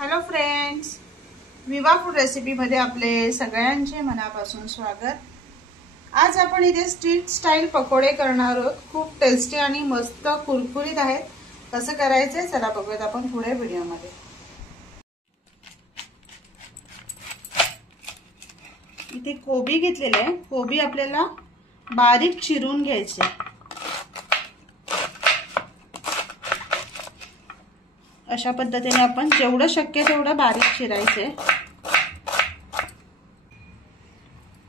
Hello friends, विवा food recipe मध्ये आपले सगळ्यांचे मनापासून स्वागत। आज आपण इथे स्ट्रीट स्टाईल पकोडे करणार आहोत। खूप टेस्टी आणि मस्त कुरकुरीत आहेत। कसं करायचं चला बघूयात आपण पुढे व्हिडिओ मध्ये। इथे कोबी घेतलेले आहे। कोबी आपल्याला बारीक चिरून घ्यायचे। अशा पद्धतीने आपण जेवढं शक्य तेवढं बारीक चिरायचे।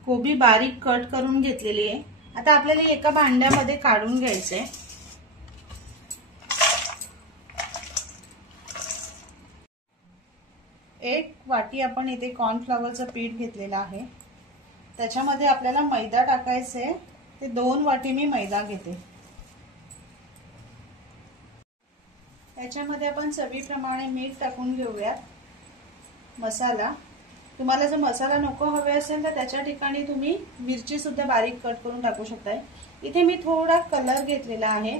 कोबी बारीक कट करून घेतलेली आहे। आता आपल्याला एका भांड्यामध्ये काढून घ्यायचे। एक वाटी आपण इथे कॉर्नफ्लॉवरचं पीठ घेतलेलं आहे। त्याच्यामध्ये आपल्याला मैदा टाकायचे। ते 2 वाटी मी मैदा घेते। त्याच्यामध्ये आपण चवीप्रमाणे मीठ टाकून घेऊया। मसाला, तुम्हाला जर मसाला नको हवे असेल तर त्याच्या ठिकाणी तुम्ही मिरची सुद्धा बारीक कट करून टाकू शकता। इथे मी थोडा कलर घेतलेला आहे।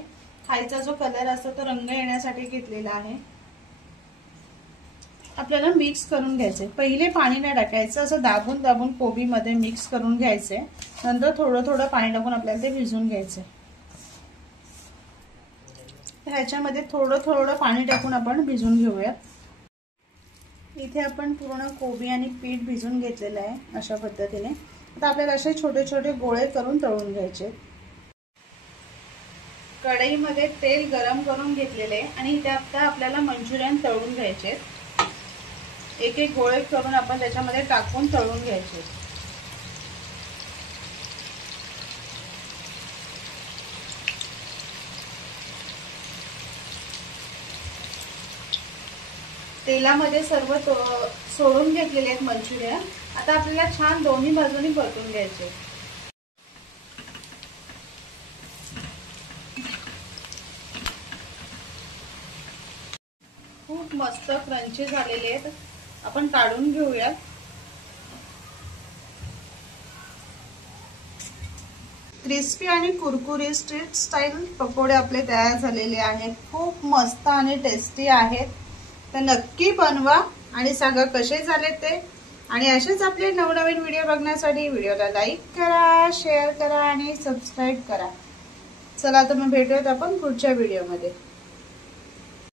खायचा जो कलर असतो तो रंग येण्यासाठी घेतलेला आहे। आपल्याला मिक्स करून घ्यायचे। पहिले पाणी नाही टाकायचं, असं दाबून दाबून कोबी मध्ये मिक्स करून घ्यायचे। नंतर थोडं थोडं पाणी टाकून आपल्याला ते भिजवून घ्यायचे। ह्याच्यामध्ये थोडं थोडं पाणी टाकून आपण भिजवून घेऊया। इथे आपण पूर्ण कोबी आणि पीठ भिजवून घेतलेलं आहे अशा पद्धतीने। आता आपल्याला असे छोटे छोटे गोळे करून तळून घ्यायचे। कढईमध्ये तेल गरम करून घेतलेले आणि इथे आता आपल्याला मंचुरियन तळून घ्यायचे। एक एक गोळे करून आपण त्याच्यामध्ये टाकून तळून घ्यायचे। तेलामध्ये सर्व सोडून घेतलेले आहेत मंचुरियन। आता आपल्याला छान दोन्ही बाजूनी परतून घ्यायचे। खूप मस्त क्रंची झालेले आहेत। आपण काढून घेऊया। क्रिस्पी आणि कुरकुरी स्ट्रीट स्टाईल पकोडे आपले तयार झालेले आहेत। खूप मस्त आणि टेस्टी आहेत। तर नक्की बनवा आणि सांगा कसे झाले ते। आणि असेच आपले नवनवीन व्हिडिओ बघण्यासाठी व्हिडिओला लाईक करा, शेअर करा आणि सबस्क्राइब करा। चला तर मग भेटूयात आपण पुढच्या व्हिडिओ मध्ये।